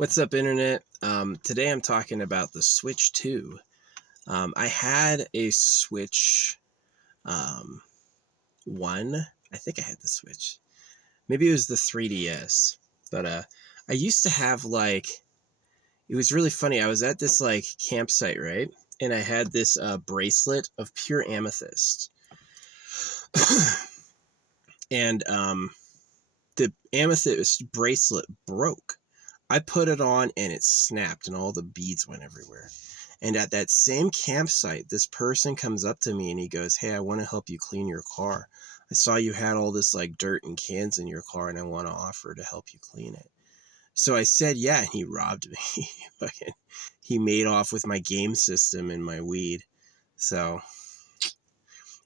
What's up, Internet? Today I'm talking about the Switch 2. I had a Switch 1. I think I had the Switch. Maybe it was the 3DS. But I used to have, it was really funny. I was at this, campsite, right? And I had this bracelet of pure amethyst. And the amethyst bracelet broke. I put it on and it snapped and all the beads went everywhere. And at that same campsite, this person comes up to me and he goes, "Hey, I want to help you clean your car. I saw you had all this dirt and cans in your car and I want to offer to help you clean it." So I said, yeah, and he robbed me. He made off with my game system and my weed. So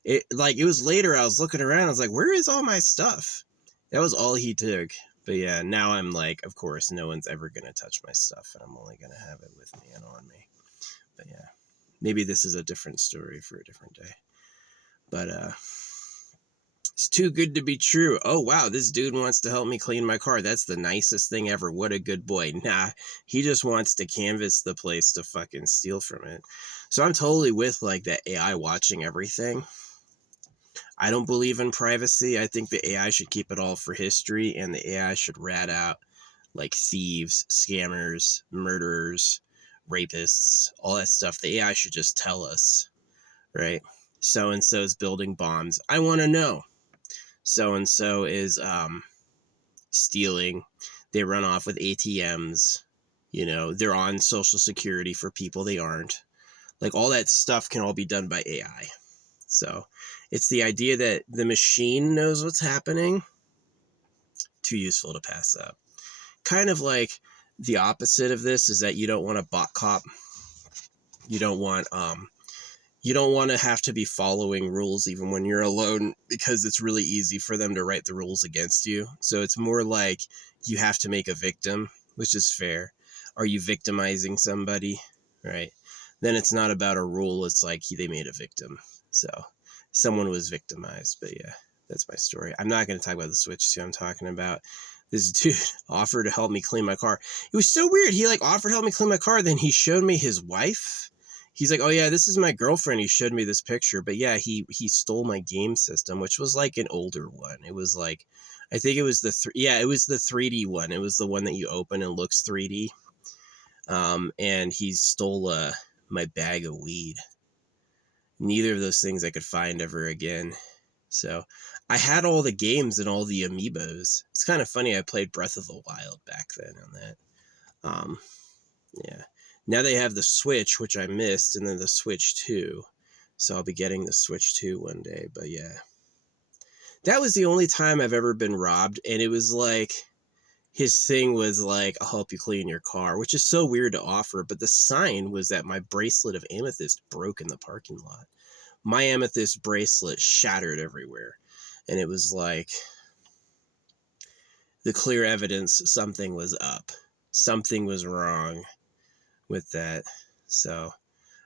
it was later, I was looking around, I was like, where is all my stuff? That was all he took. But yeah, now I'm like, of course, no one's ever going to touch my stuff, and I'm only going to have it with me and on me. But yeah, maybe this is a different story for a different day. But it's too good to be true. Oh, wow, this dude wants to help me clean my car. That's the nicest thing ever. What a good boy. Nah, he just wants to canvas the place to fucking steal from it. So I'm totally with, the AI watching everything. I don't believe in privacy. I think the AI should keep it all for history, and the AI should rat out thieves, scammers, murderers, rapists, all that stuff. The AI should just tell us, right? So-and-so is building bombs. I want to know. So-and-so is stealing. They run off with ATMs. They're on Social Security for people they aren't. All that stuff can all be done by AI. So it's the idea that the machine knows what's happening. Too useful to pass up. Kind of like the opposite of this is that you don't want a bot cop. You don't want to have to be following rules even when you're alone, because it's really easy for them to write the rules against you. So it's more like you have to make a victim, which is fair. Are you victimizing somebody? Right? Then it's not about a rule. It's like they made a victim. So someone was victimized. But yeah, that's my story. I'm not going to talk about the Switch 2. I'm talking about this dude offered to help me clean my car. It was so weird. He offered to help me clean my car. Then he showed me his wife. He's like, "Oh yeah, this is my girlfriend." He showed me this picture. But yeah, he stole my game system, which was an older one. It was I think it was it was the 3D one. It was the one that you open and looks 3D. And he stole my bag of weed. Neither of those things I could find ever again. So I had all the games and all the amiibos. It's kind of funny. I played Breath of the Wild back then on that. Yeah. Now they have the Switch, which I missed, and then the Switch 2. So I'll be getting the Switch 2 one day. But yeah. That was the only time I've ever been robbed. And it was his thing was "I'll help you clean your car," which is so weird to offer. But the sign was that my bracelet of amethyst broke in the parking lot. My amethyst bracelet shattered everywhere. And it was the clear evidence something was up. Something was wrong with that. So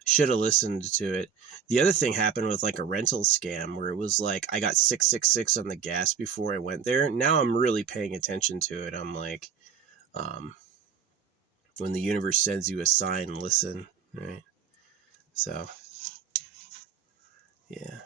should have listened to it. The other thing happened with a rental scam where it was I got 666 on the gas before I went there. Now I'm really paying attention to it. I'm when the universe sends you a sign, listen, right? So yeah.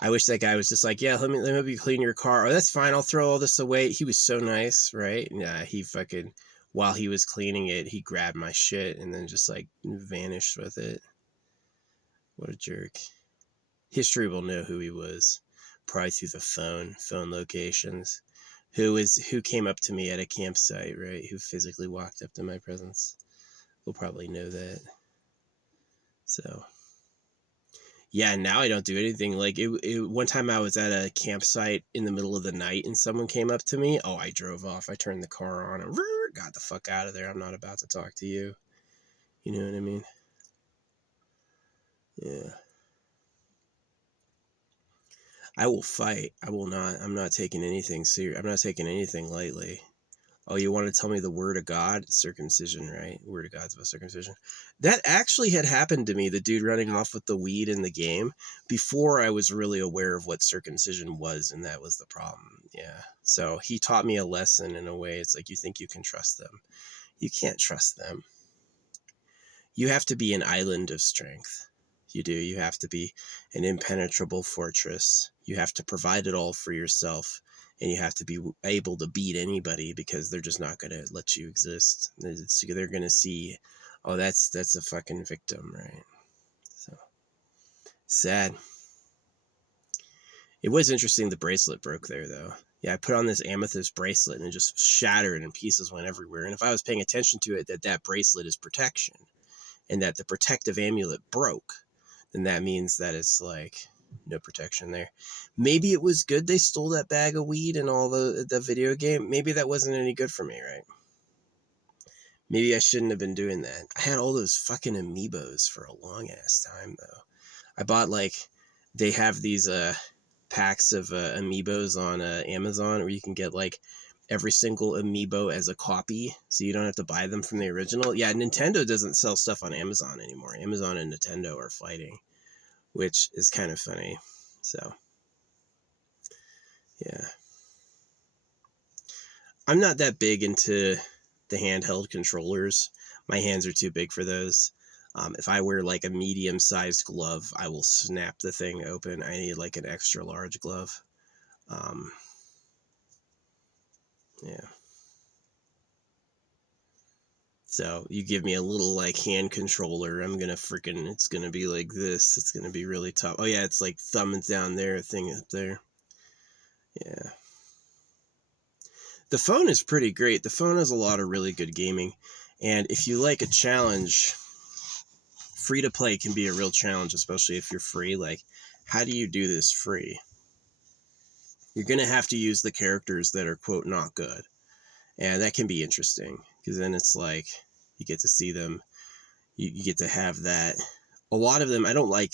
I wish that guy was just yeah, let me help you clean your car. Oh, that's fine. I'll throw all this away. He was so nice, right? Yeah, he fucking, while he was cleaning it, he grabbed my shit and then just vanished with it. What a jerk. History will know who he was, probably through the phone locations. Who came up to me at a campsite, right? Who physically walked up to my presence. We'll probably know that. So yeah, now I don't do anything. One time I was at a campsite in the middle of the night and someone came up to me. Oh, I drove off. I turned the car on and got the fuck out of there. I'm not about to talk to you. You know what I mean? Yeah. I will fight. I will not. I'm not taking anything serious. I'm not taking anything lightly. Oh, you want to tell me the word of God? Circumcision, right? Word of God's about circumcision. That actually had happened to me, the dude running off with the weed in the game, before I was really aware of what circumcision was, and that was the problem. Yeah. So he taught me a lesson in a way. It's like, you think you can trust them. You can't trust them. You have to be an island of strength. You do. You have to be an impenetrable fortress. You have to provide it all for yourself. And you have to be able to beat anybody, because they're just not going to let you exist. They're going to see, oh, that's a fucking victim, right? So sad. It was interesting the bracelet broke there, though. Yeah, I put on this amethyst bracelet and it just shattered and pieces went everywhere. And if I was paying attention to it, that bracelet is protection, and that the protective amulet broke, then that means that it's like no protection there. Maybe it was good they stole that bag of weed and all the video game. Maybe that wasn't any good for me, right? Maybe I shouldn't have been doing that. I had all those fucking amiibos for a long ass time, though. I bought, like, they have these packs of amiibos on Amazon, where you can get like every single amiibo as a copy, so you don't have to buy them from the original. Yeah, Nintendo doesn't sell stuff on Amazon anymore. Amazon and Nintendo are fighting, which is kind of funny. So yeah, I'm not that big into the handheld controllers. My hands are too big for those. If I wear like a medium-sized glove, I will snap the thing open. I need like an extra large glove. Yeah. So you give me a little like hand controller, I'm gonna freaking, it's gonna be like this. It's gonna be really tough. Oh yeah, it's like thumb down there, thing up there. Yeah. The phone is pretty great. The phone has a lot of really good gaming. And if you like a challenge, free to play can be a real challenge, especially if you're free. Like, how do you do this free? You're going to have to use the characters that are, quote, not good. And that can be interesting, because then it's like you get to see them. You get to have that. A lot of them, I don't like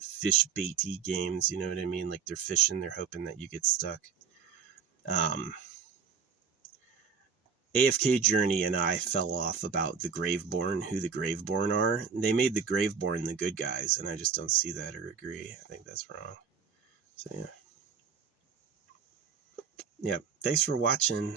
fish baity games. You know what I mean? Like, they're fishing, they're hoping that you get stuck. AFK Journey and I fell off about the Graveborn, who the Graveborn are. They made the Graveborn the good guys, and I just don't see that or agree. I think that's wrong. So, yeah. Yeah, thanks for watching.